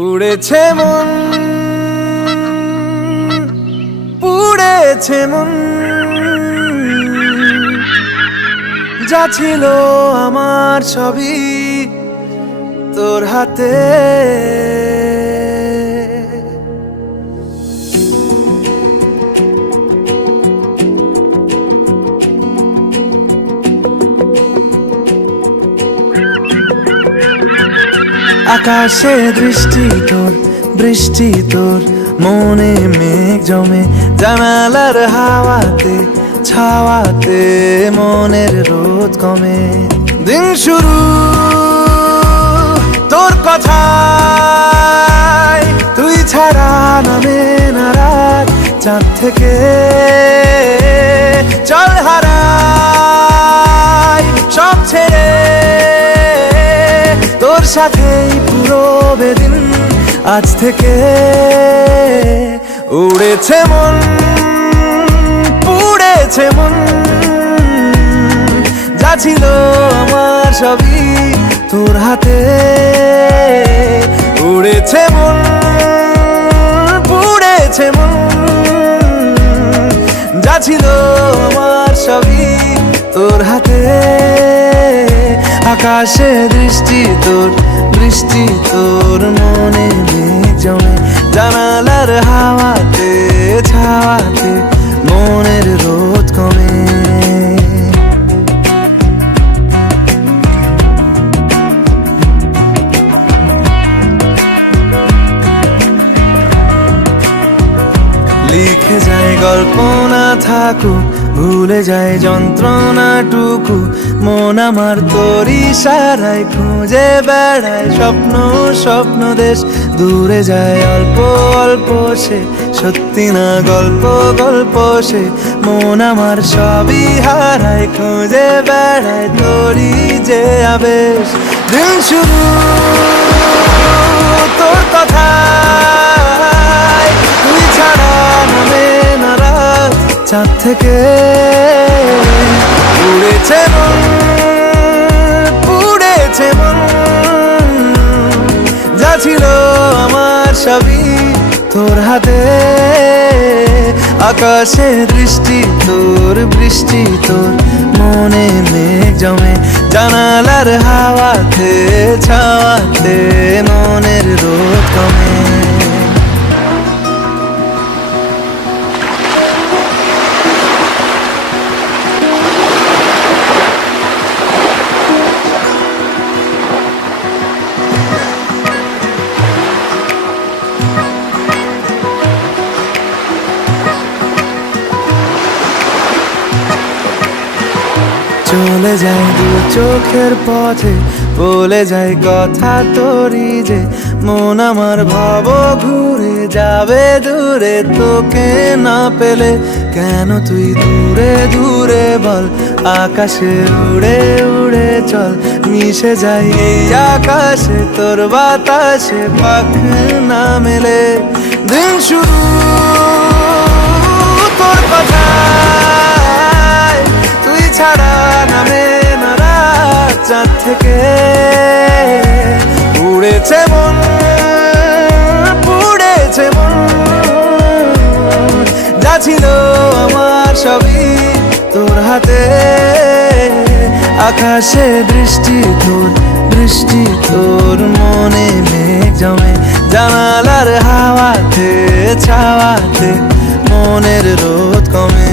উড়েছে মন, পুড়েছে মন, যা ছিল আমার সবই তোর হাতে। আকাশে দৃষ্টি তোর, বৃষ্টি তোর, মনে মেঘ জমে, জানালার হাওয়াতে ছাওয়াতে মনের রোদ কমে। দিন শুরু তোর কথায়, তুই ছাড়া নামে না রাত, চাঁদ থেকে চল হারাই সব ছেড়ে, তোর সাথেই পুরো বেদিন আজ থেকে। উড়েছে মন, পুড়েছে মন, যা ছিল আমার সবই তোর হাতে। উড়েছে মন, পুড়েছে মন, যা ছিল আমার সবই তোর হাতে। আকাশে দৃষ্টি তোর, বৃষ্টি তোর, মনে মেঘ জমে, জানালার হাওয়াতে ছাওয়াতে মনের রোদ কমে। লিখে যায় গল্প না থাকুক, ভুলে যায় যন্ত্রণাটুকু, মন আমার তোর ইশারায় খুঁজে বেড়ায় স্বপ্ন স্বপ্ন দেশ। দূরে যায় অল্প অল্প সে, সত্যি না গল্প গল্প সে, মন আমার সবই হারায় খুঁজে বেড়ায় তোরই যে আবেশ। দিন শুরু তোর কথায়, তুই ছাড়া নামে না রাত, চাঁদ থেকে উড়েছে মন, পুড়েছে মন, যা ছিল আমার সবই তোর হাতে। আকাশে দৃষ্টি তোর, বৃষ্টি তোর, মনে মেঘ জমে, জানালার হাওয়াতে ছাওয়াতে মনের রোদ কমে। চলে যায় দু চোখের পথে, বলে যায় কথা তোরই যে, মন আমার ভাব ঘুরে যাবে দূরে তোকে না পেলে। কেন তুই দূরে দূরে বল, আকাশে উড়ে উড়ে চল, মিশে যাই এই আকাশে তোর বাতাসে পাখ না মেলে। দিন শুরু তোর কথায়, তুই ছাড়া নামে না রাত, চাঁদ থেকে উড়েছে মন, পুড়েছে মন, যা ছিল আমার সবই তোর হাতে। আকাশে দৃষ্টি তোর, বৃষ্টি তোর, মনে মেঘ জমে, জানালার হাওয়াতে ছাওয়াতে মনের রোদ কমে।